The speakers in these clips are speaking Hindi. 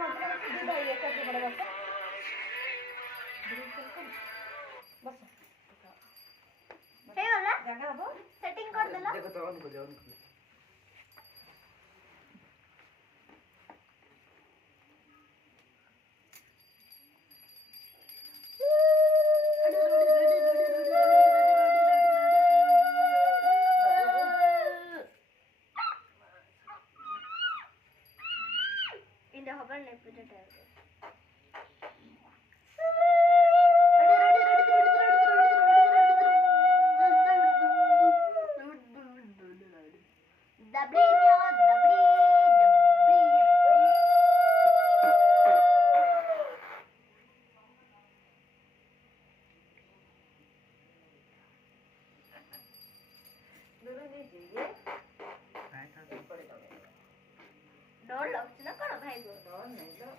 ମଝିରେ ସିଧା ଏକାଠି ପଡେ ବସ ବସ ହେଇଗଲା ଜାଗା ହବ ସେଟିଂ କରିଦେଲ ଦେଖ ତ ଅନ୍ କରି इंडिया खबर नहीं पूजा टाइम डर लगछ ना कण भाई गो डर नहीं लो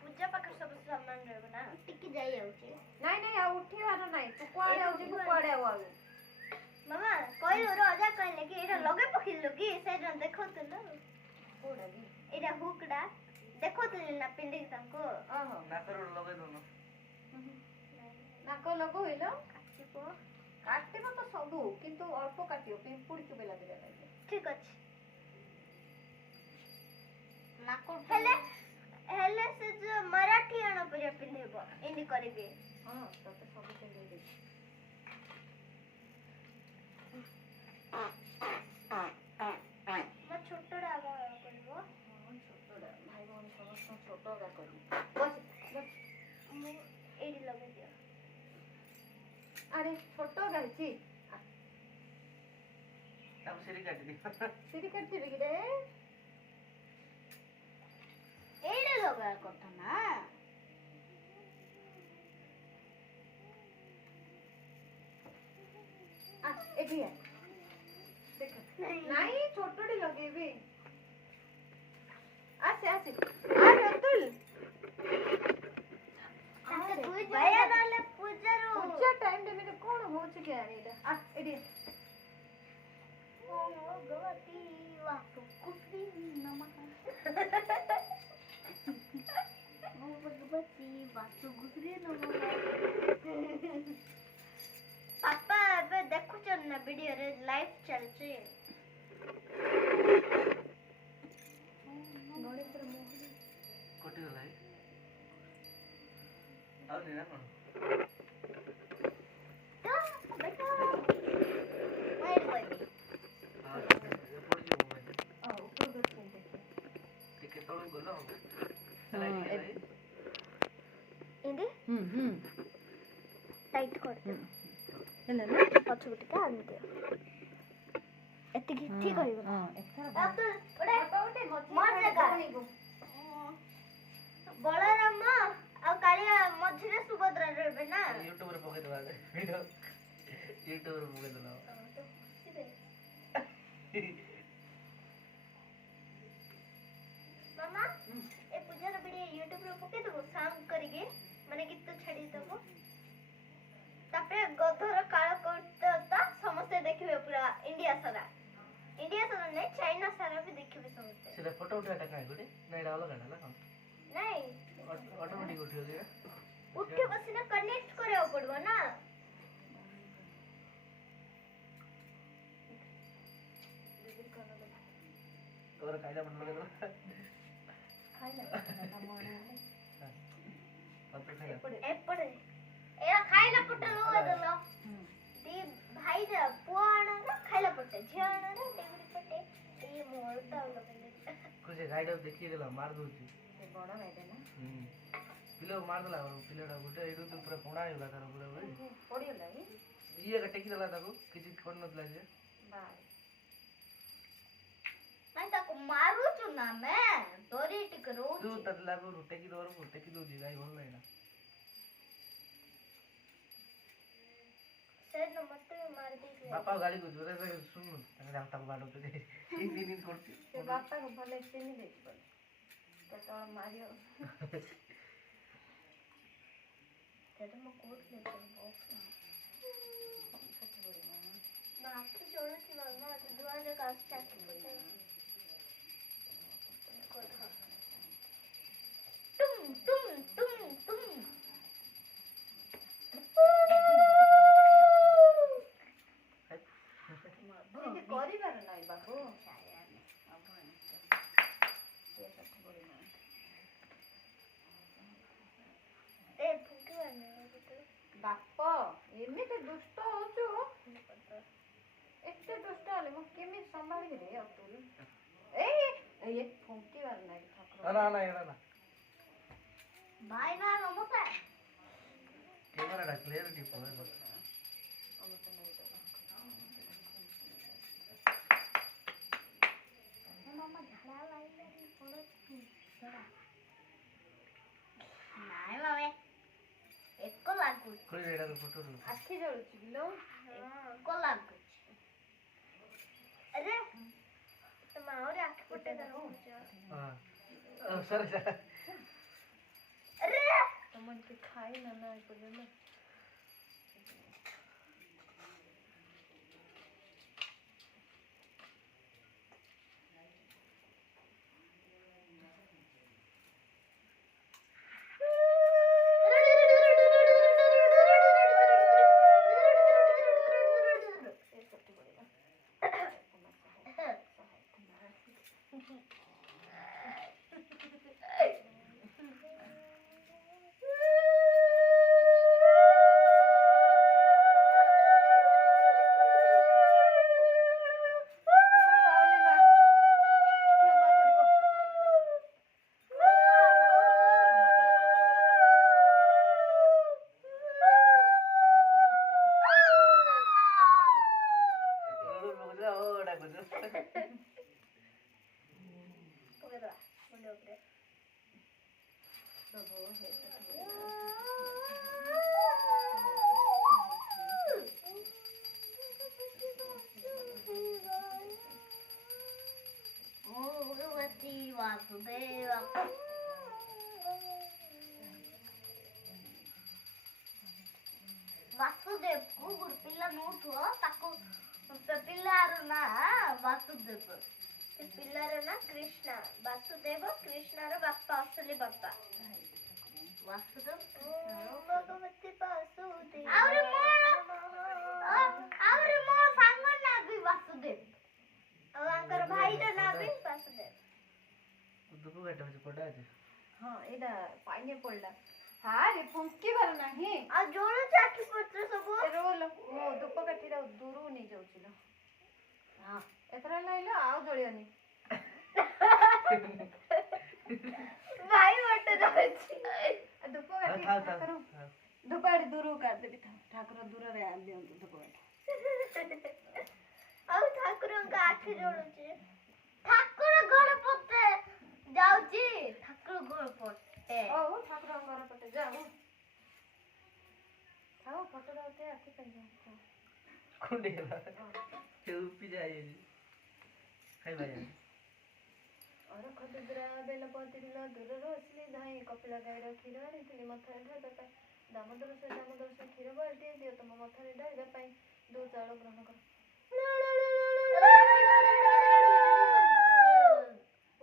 पूजा पाख सब सामान रहबो ना टिकी जाई आउचे नहीं नहीं आ उठीवार नहीं तू कुआडे आउ जी कुआडे आउ मामा कहलो राजा कहले कि एटा लगे पखिलो कि से जन देखो त न कोडा भी एटा हुकडा देखो त ना पिंडी तंको ओहो नाकर लगे दोनो नाको लगो होइलो काटिपो काटिबो तो सबु किंतु अल्प काटियो पिंपुडी चुबेला दिला ठीक अछि नाको हेले से जो मराठी अण पर पिंदेबो इनी करबे हां तते सब पिंदे दे म छोटडा आवा करबो छोटडा भाई बहन समस्त छोटडा करी बस बस मु एडी लगे दियो अरे छोटो गाइची अब सिरी काट दी सिरी काटती बिगड़े एडी लगा करता ना आ एडी है देख नहीं छोटोडी लगेबी आसे आसे आ अतुल भैया नाले पूजारो पूजा टाइम दे में कोन होछ के आरेडा आ एडी ओ भगवती वासु कुसरी नमः ओ भगवती वासु गुसरी नमः पापा अब देखु ना वीडियो रे लाइव चलছে नोड़े पर मोहरी कोटी गलाई आउ नि ना कोन बेटा वेट वेट हां ये पड़ी जो मोबाइल आ ऊपर देखते हैं टिके तळे गलो हां इंदी टाइट कर दे हेला ना पछ गुटिका आन दे एतिकी ठीक होइबो हां एकरा अब तो ओडे बाटे मत जगह बलराम आ कालिया मझिरे सुभद्रा रहबे ना यूट्यूब रे पके दवा वीडियो यूट्यूब रे पके दला मामा ए पूजा रे वीडियो यूट्यूब रे पके दबो साउंड करिके माने गीत छाडी दबो तापरे गधर काळ करता समस्त देखिबे पूरा इंडिया सारा नहीं चाइना सारा भी देखिबे समस्त सेटा फोटो उठाटा काहे गोटे ना एडा अलग हला कम नहीं ऑटोमेटिक उठियो जे उठे बसिना कनेक्ट करे पड़बो ना तोर कायदा बन लगे तो खाइला मोना पत्ते खाइला एपड़े एरा खाइला पट्टे लो दलो दी भाई जा पुआना ना खाइला पट्टे झियाना ना डेगरी पट्टे ये मोर ताव लगे कुछ गाइड देखि देला मार दोची से बड़ा है ना पिलो मार देला और पिलोडा गुटे एडु तो पूरा कोणा होला तार पूरा पड़ी होला ये का टेकी देला ताको किछि कोन नतला जे बाय मैं ताको मारू छु ना मैं तोरी टिक रो तू तदला को टेकी दो जी गाई बोल ना सर न मत मार दी बापा गाड़ी को जोरे से सुन तंग जाता बाडो पे 3 दिन करती से बापा को भले से नहीं देख पर तो मारियो ସେଟା ମୁଁ କହୁଥିଲି ନା ଆଖି ଜଳୁଛି ମାମା ଧୂଆଁ ଯାକ ଆସୁଛି ଆଖି ପଟେ ଟୁମ୍ ଟୁମ୍ ଟୁମ୍ ଟୁମ୍ ଏମିତି କରିବାର ନାହିଁ ବାବୁ। ଏ ଫୁଙ୍କିବାର ବାପ ଏମିତି ଦୁଷ୍ଟ ହଉଛୁ, ଏତେ ଦୁଷ୍ଟ ହେଲେ ମୁଁ କେମିତି ସମ୍ଭାଳିବି ରେ ଅତୁଲ। ଏଇ ଫୁଙ୍କିବାର ନାହିଁ ଠାକୁର। ନା ନା ଏଇଟା ନା ଭାଇ ନା ନମସ୍କାର କ୍ୟାମେରାଟା କ୍ଲିୟର ଟିକେ ପଳେଇବ। ମାମା ଝାଡ଼ା ଲାଗିଲାନି ପଡୁଛି ନାଇଁ ମାମେ ଏକ ଲାଗୁଛି କୋଇ ଏଇଟା ଫଟୋ ରୁ ଆଖି ଜଳୁଛି ବିଲୋ। ଏକ ଲାଗୁଛି ଆରେ ତମ ଆହୁରି ଆଖି ପଟେ ଦେଖୁଛ ହଁ ସରି ସରି ଆରେ ତମର ଟିକେ ଖାଇ ନା ଏପର୍ଯ୍ୟନ୍ତ। वासुदेव को गुड़ पिल्ला नोट हुआ ताको पिल्लार ना वासुदेव पिल्लार ना कृष्णा वासुदेव कृष्णा रो बाप्पा असली बाप्पा वासुदेव भगवती वासुदेव आउरे मो सांग ना भी वासुदेव और अंकर भाई रो ना भी वासुदेव दुबु बेटा मुझे पड़ा है। हाँ एटा पाइने पड़ला। हाँ रे फुंकिବାର ନାହିଁ। आ जोरो चाकी पत्र सब रोल मो धूप काठीरा दूरु नहीं जाउछिलो। हां एतरा लाइलो आउ जळियनी। भाई मटे जाउछि धूप काठी ठाकुर धूपाड़ी दूरु काट देबी ठाकुर दूर रे आ दियंतु धूप काठी। ଆଉ ଠାକୁରଙ୍କ ଆଖି ଜଳୁଛି ଠାକୁର ଘର ପଟେ ଯାଉଛି ଠାକୁର ଘର ପଟେ ହଉ ଠାକୁରଙ୍କ ଘର ପଟେ ଯାଉ ଆଉ ଫଟୋ ଉଠେଇ ଆଖି ପାଇଁ ଯାଉ कुंडी के उपी जाए खाई भाई और खदुद्रा बेलपतिलो दूर रोसली धाई कपिला गाईर क्षीर आनी मथारे ढाइबा पाई दामोदर से क्षीर बाल्टी दियो तुम मथारे ढाइबा पाई दो चाउल ग्रहण कर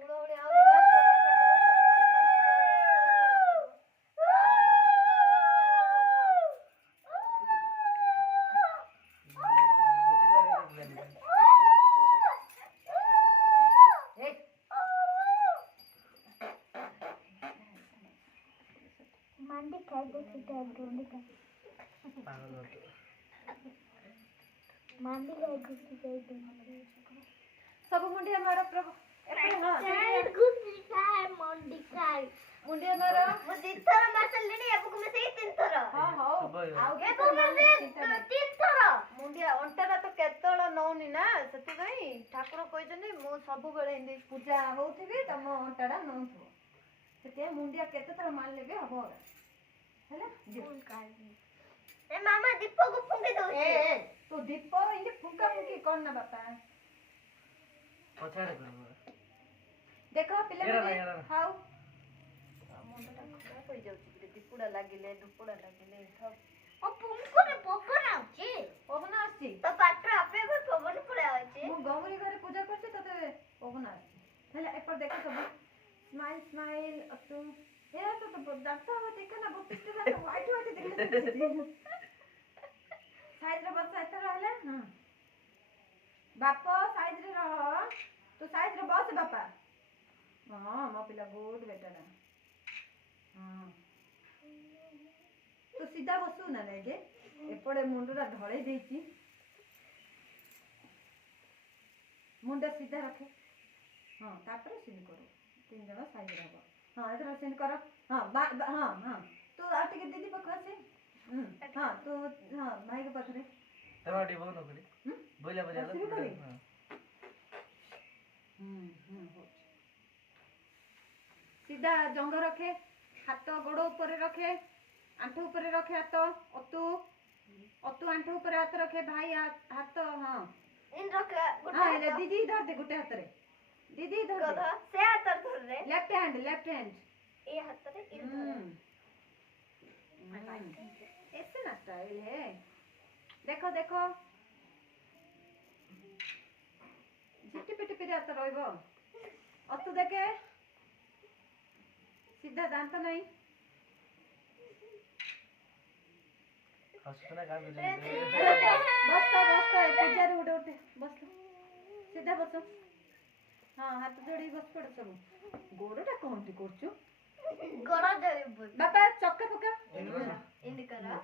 उड़ौड़ी आउली मंडी खाई दो सीधा ढूंढ का पागल हो तो मंडी खाई दो सीधा ढूंढ सब मुंडिया मारो प्रभु साइड गुस्सी खाए मंडी खाई मुंडिया मारो वो तीन मासल लेनी है बुक में से तीन थर हां हां आउ ये बुक में से तीन थर मुंडिया अंटाटा तो केतळ नौनी ना सती गई ठाकुर कहजनी मो सब बेले इंदी पूजा होथिबे तम अंटाटा नौथो सते मुंडिया केते थर मान लेबे हबो हैला फूल काट ए मामा दीपक को फूंके दो ए तू दीप इंदी फुंका फुंकी कोन ना बापा पछाड़े कर देखो पिले एरा ना खाओ मुंडा खराब हो जाउची दीप ଧୁପୁଡ଼ା ଲାଗିଲେ ସବୁ ପୁମ୍କୁରେ ପବନ ଆଉଛି ପବନ ଆସୁଛି ତ ପାଟିରେ ଆପେ ଆପେ ପବନ ପଳେଇ ଆଉଛି ମୁଁ ଗୌରୀ ଘରେ ପୂଜା କରୁଛି ତତେ ପବନ ଆସୁଛି ହେଲେ ଏପଟେ ଦେଖ ସବୁ ସ୍ମାଇଲ ସ୍ମାଇଲ ତୁ ଏରା ତ ଦାନ୍ତ ଦେଖ ନା ବତିଶଟା ଦାନ୍ତ ହ୍ୱାଇଟ ହ୍ୱାଇଟ ଦେଖାଯାଉଛି ସାଇଜରେ ବସ ଏଥର ହେଲେ ବାପ ସାଇଜରେ ରହ ତୁ ସାଇଜରେ ବସ ବାପା ହଁ ମୋ ପିଲା ଗୁଡ ବେଟାଟା ହଁ ତୁ ସିଧା ବସୁ ନା ନାଇଁ ଯେ ଏପଟେ ମୁଣ୍ଡଟା ଢଳେଇ ଦେଇଛି ମୁଣ୍ଡ ସିଧା ରଖେ ହଁ ତାପରେ ସିନ୍ କରୁ 3 ଜଣ ସାଇଜରେ ହବ ହଁ ଏଥର ସିନ୍ କର ହଁ ହଁ ହଁ ତୁ ଆଉ ଟିକେ ଦିଦି ପାଖକୁ ଆସେ ହଁ ତୁ ହଁ ଭାଇଙ୍କ ପାଖରେ ତମେ ଟିକେ ବହୁତ ନକରି ବୋଇଲା ବୋଇଲା ଆସିବି କରି? ହଁ ସିଧା ଜଙ୍ଘ ରଖେ ହାତ ଗୋଡ଼ ଉପରେ ରଖେ ଆଣ୍ଠୁ ଉପରେ ରଖେ ହାତ ଅତୁ ଆଣ୍ଠୁ ଉପରେ ହାତ ରଖେ ଭାଇ ହାତ ହଁ ଇନ୍ ରଖ ଗୋଟେ ହଁ ହାତ ଦିଦି ଧରତେ ଗୋଟେ ହାତରେ ଦିଦି ଧର ଗଧ ସେ ହାତରେ ଧରରେ ଲେଫ୍ଟ ହ୍ୟାଣ୍ଡ ଏ ହାତରେ ଇନ୍ ଧରେ ऐसे ना स्टाइल है देखो देखो झिटी पिटी पिटी आता रहइबो अतु देखे सीधा दांत नहीं हसना काम बस तो पिज्जा रे उठे बस सीधा बस हाँ हाथ जोड़ी बस पड़ सब गोड़टा कोंटी करछु गड़ा जाए बापा चक्का पका इन् करा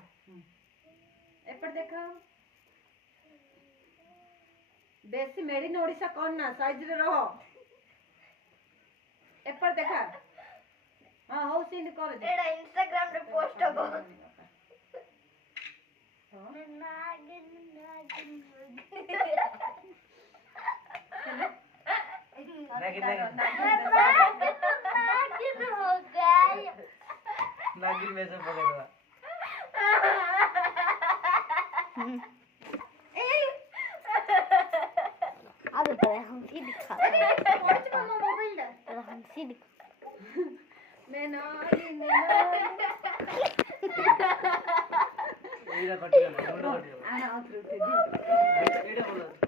एपट देखो बेसी मेड इन ओडिशा कौन ना साइज रे रहो एपट देखा हां हो सीन कर दे एड़ा इंस्टाग्राम रे पोस्ट हबो नागिन हो गया नागिन में से पकड़ा अब तो हम ही दिखा पहुंच मामा मोबाइल दा हम ही दिखा नैनो एरा कटियो मुंडो कटियो आना उठे दी एड़ा बोला